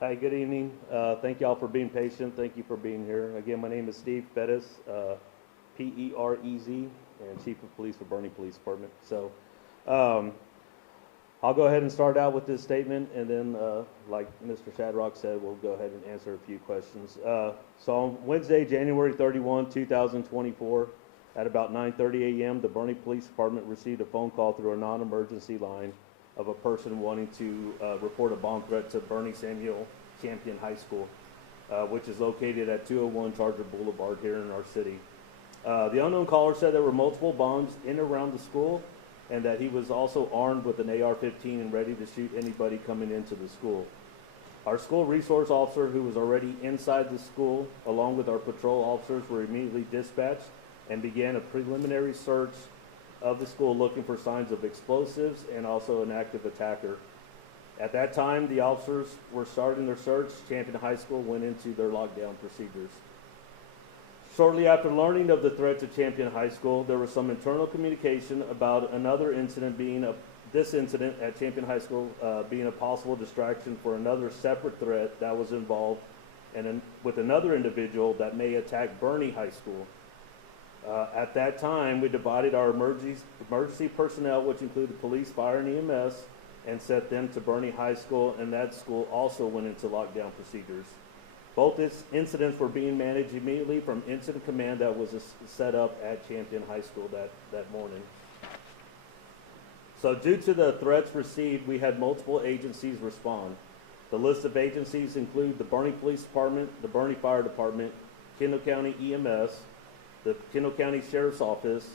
Hi, good evening. Thank y'all for being patient. Thank you for being here. Again, my name is Steve Bettis, Perez, and Chief of Police for Boerne Police Department. Um, I'll go ahead and start out with this statement, and then, like Mr. Shadrock said, we'll go ahead and answer a few questions. So on Wednesday, January 31, 2024, at about 9:30 a.m., the Boerne Police Department received a phone call through a non-emergency line of a person wanting to report a bomb threat to Bernie Samuel Champion High School, which is located at 201 Charger Boulevard here in our city. The unknown caller said there were multiple bombs in and around the school, and that he was also armed with an AR-15 and ready to shoot anybody coming into the school. Our school resource officer, who was already inside the school, along with our patrol officers, were immediately dispatched and began a preliminary search of the school looking for signs of explosives and also an active attacker. At that time, the officers were starting their search. Champion High School went into their lockdown procedures. Shortly after learning of the threat to Champion High School, there was some internal communication about another incident this incident at Champion High School being a possible distraction for another separate threat that was involved and with another individual that may attack Boerne High School. At that time, we divided our emergency personnel, which included police, fire, and EMS, and sent them to Boerne High School, and that school also went into lockdown procedures. Both incidents were being managed immediately from incident command that was set up at Champion High School that morning. So due to the threats received, we had multiple agencies respond. The list of agencies include the Boerne Police Department, the Boerne Fire Department, Kendall County EMS, the Kendall County Sheriff's Office,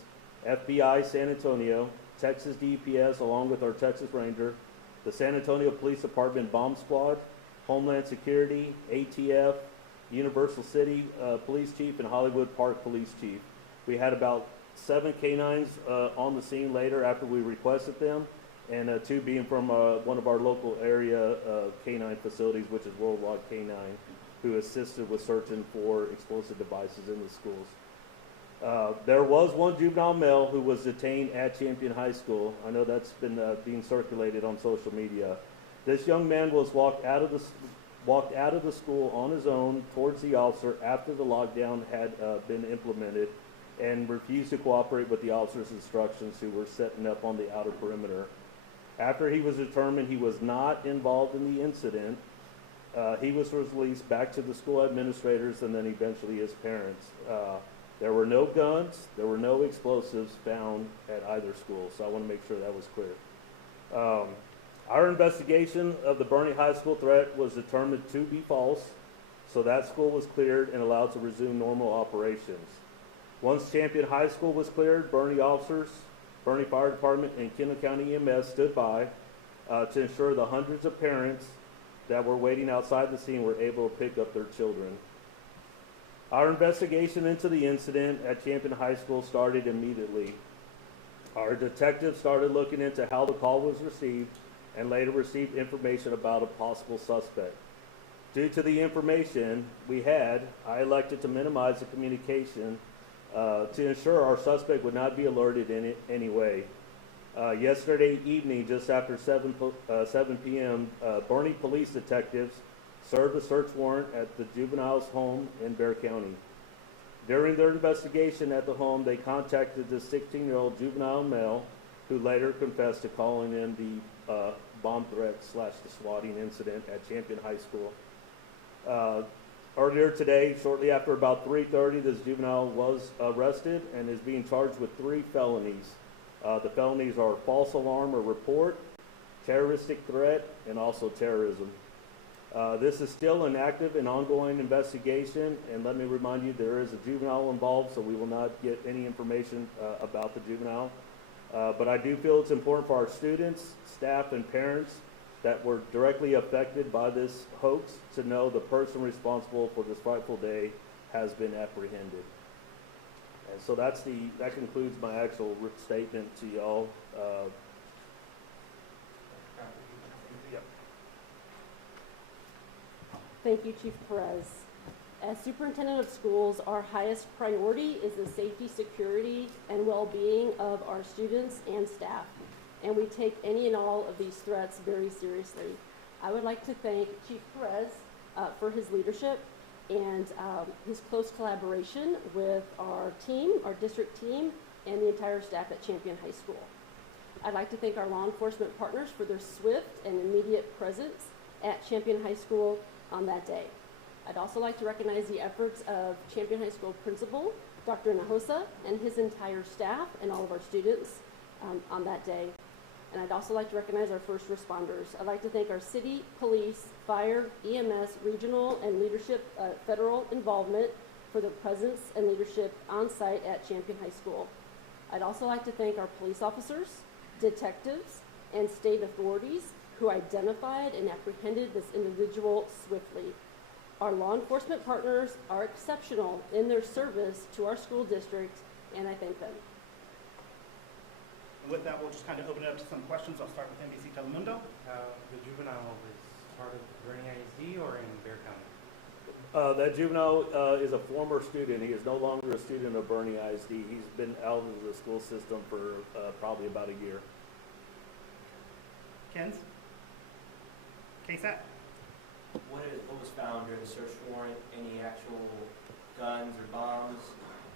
FBI San Antonio, Texas DPS along with our Texas Ranger, the San Antonio Police Department Bomb Squad, Homeland Security, ATF, Universal City Police Chief, and Hollywood Park Police Chief. We had about 7 canines on the scene later after we requested them, and 2 being from one of our local area canine facilities, which is Worldwide Canine, who assisted with searching for explosive devices in the schools. There was one juvenile male who was detained at Champion High School. I know that's been being circulated on social media. This young man was walked out of the school on his own towards the officer after the lockdown had been implemented, and refused to cooperate with the officer's instructions, who were setting up on the outer perimeter. After he was determined he was not involved in the incident, he was released back to the school administrators and then eventually his parents. There were no guns, there were no explosives found at either school, so I want to make sure that was clear. Our investigation of the Boerne High School threat was determined to be false, so that school was cleared and allowed to resume normal operations. Once Champion High School was cleared, Boerne officers, Boerne Fire Department, and Kendall County EMS stood by to ensure the hundreds of parents that were waiting outside the scene were able to pick up their children. Our investigation into the incident at Champion High School started immediately. Our detectives started looking into how the call was received and later received information about a possible suspect. Due to the information we had, I elected to minimize the communication to ensure our suspect would not be alerted in any way. Yesterday evening, just after 7 p.m., Boerne police detectives served a search warrant at the juvenile's home in Bexar County. During their investigation at the home, they contacted the 16-year-old juvenile male, who later confessed to calling in the bomb threat / the swatting incident at Champion High School. Earlier today, shortly after about 3:30, this juvenile was arrested and is being charged with 3 felonies. The felonies are false alarm or report, terroristic threat, and also terrorism. This is still an active and ongoing investigation, and let me remind you, there is a juvenile involved, so we will not get any information about the juvenile. But I do feel it's important for our students, staff, and parents that were directly affected by this hoax to know the person responsible for this frightful day has been apprehended. And so that concludes my actual statement to y'all. Thank you, Chief Perez. As Superintendent of Schools, our highest priority is the safety, security, and well-being of our students and staff, and we take any and all of these threats very seriously. I would like to thank Chief Perez for his leadership and his close collaboration with our team, our district team, and the entire staff at Champion High School. I'd like to thank our law enforcement partners for their swift and immediate presence at Champion High School on that day. I'd also like to recognize the efforts of Champion High School Principal, Dr. Nahosa, and his entire staff and all of our students on that day. And I'd also like to recognize our first responders. I'd like to thank our city, police, fire, EMS, regional, and leadership federal involvement for their presence and leadership on site at Champion High School. I'd also like to thank our police officers, detectives, and state authorities who identified and apprehended this individual swiftly. Our law enforcement partners are exceptional in their service to our school district, and I thank them. And with that, we'll just kind of open it up to some questions. I'll start with NBC Telemundo. The juvenile is part of Boerne ISD or in Bear County? That juvenile is a former student. He is no longer a student of Boerne ISD. He's been out of the school system for probably about a year. Ken's. KSAT. What was found during the search warrant? Any actual guns or bombs?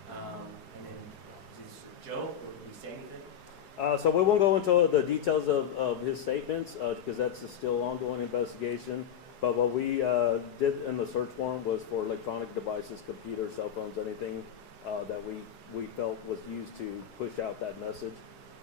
And then is this a joke or did he say anything? So we won't go into the details of his statements because that's a still ongoing investigation. But what we did in the search warrant was for electronic devices, computers, cell phones, anything that we felt was used to push out that message.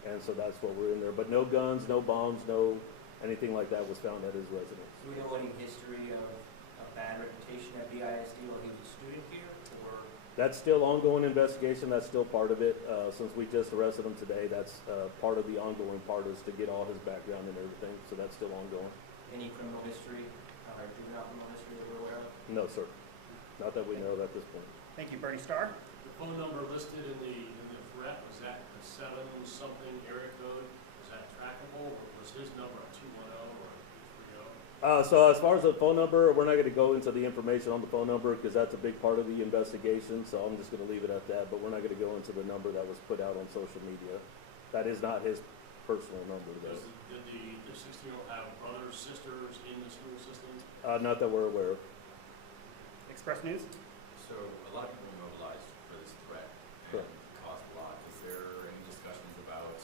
And so that's what we're in there. But no guns, no bombs, no anything like that was found at his residence. Do we know any history of a bad reputation at BISD while he was a student here? Or That's still ongoing investigation. That's still part of it. Since we just arrested him today, that's part of the ongoing part is to get all his background and everything. So that's still ongoing. any criminal history or juvenile criminal history that we're aware of? No, sir. Not that we know at this point. Thank you, Bernie Starr. The phone number listed in the threat, was that a 7-something area code? Was that trackable, or was his number a 210 or a 330? So as far as the phone number, we're not going to go into the information on the phone number because that's a big part of the investigation. So I'm just going to leave it at that. But we're not going to go into the number that was put out on social media. That is not his personal number, though. Did the 16-year-old have brothers, sisters in the school system? Not that we're aware of. Express News. So a lot of people are mobilized for this threat and Correct. cost a lot. Is there any discussions about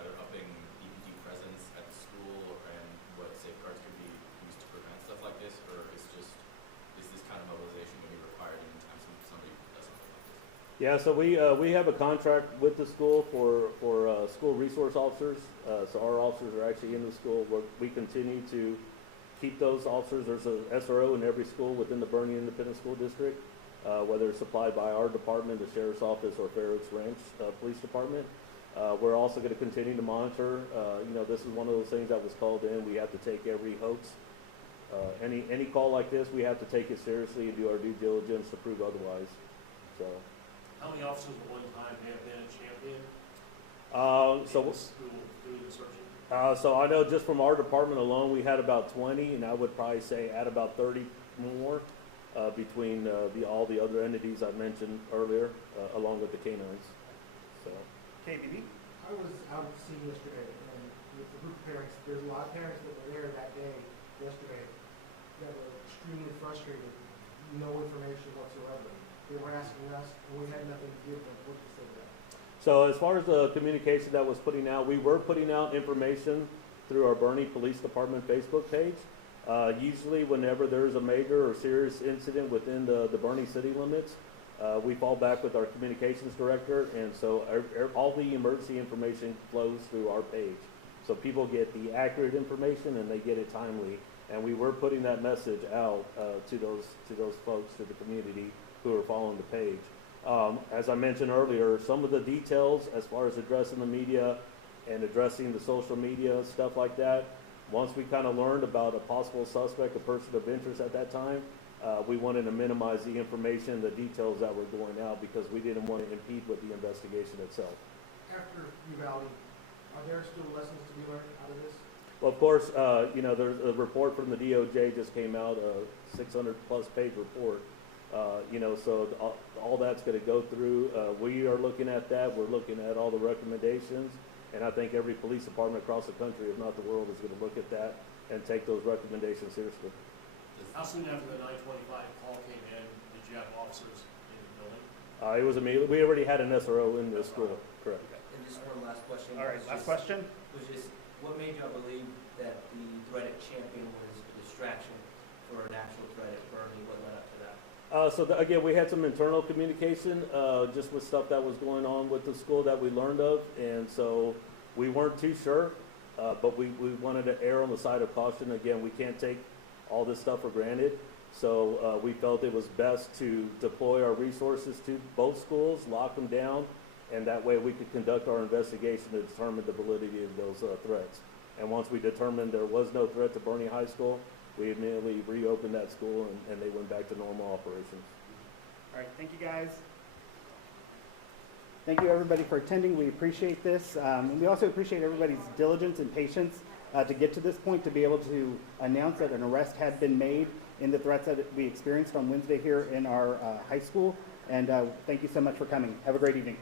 either upping EPD presence at the school and what safeguards could be used to prevent stuff like this, or is this kind of mobilization going to be required anytime somebody does something like this? Yeah, so we have a contract with the school for school resource officers. So our officers are actually in the school. We continue to keep those officers. There's a SRO in every school within the Boerne Independent School District, whether it's supplied by our department, the Sheriff's Office, or Fair Oaks Ranch Police Department. We're also going to continue to monitor. This is one of those things that was called in. We have to take every hoax. Any call like this, we have to take it seriously and do our due diligence to prove otherwise. So. How many officers at one time may have been a champion So in the school doing the searching? So I know just from our department alone, we had about 20, and I would probably say add about 30 more between all the other entities I mentioned earlier, along with the canines. So. KBB. I was out at sea yesterday, and with the group of parents, there's a lot of parents that were there that day, yesterday, that were extremely frustrated, no information whatsoever. They were asking us, and we had nothing to give them. What to say to that? So as far as the communication that was putting out, we were putting out information through our Boerne Police Department Facebook page. Usually whenever there's a major or serious incident within the Boerne city limits, we fall back with our communications director, and so all the emergency information flows through our page. So people get the accurate information and they get it timely. And we were putting that message out to those folks, to the community who are following the page. As I mentioned earlier, some of the details as far as addressing the media and addressing the social media, stuff like that, once we kind of learned about a possible suspect, a person of interest at that time, we wanted to minimize the information, the details that were going out because we didn't want to impede with the investigation itself. After Uvalde, are there still lessons to be learned out of this? Well, of course, there's a report from the DOJ just came out, a 600-plus page report. So all that's going to go through. We are looking at that. We're looking at all the recommendations. And I think every police department across the country, if not the world, is going to look at that and take those recommendations seriously. How soon after the 925 call came in, did you have officers in the building? It was immediately, we already had an SRO in the school, correct. And just one last question. All right, was last just- question? Was just, what made y'all believe that the threat at Champion was a distraction for an actual threat at Boerne? What led up to that? Again, we had some internal communication, just with stuff that was going on with the school that we learned of, and so we weren't too sure, but we wanted to err on the side of caution. Again, we can't take all this stuff for granted, so we felt it was best to deploy our resources to both schools, lock them down, and that way we could conduct our investigation to determine the validity of those threats. And once we determined there was no threat to Boerne High School, we immediately reopened that school and they went back to normal operations. All right, thank you, guys. Thank you, everybody, for attending. We appreciate this. And we also appreciate everybody's diligence and patience to get to this point, to be able to announce that an arrest had been made in the threats that we experienced on Wednesday here in our high school. And thank you so much for coming. Have a great evening.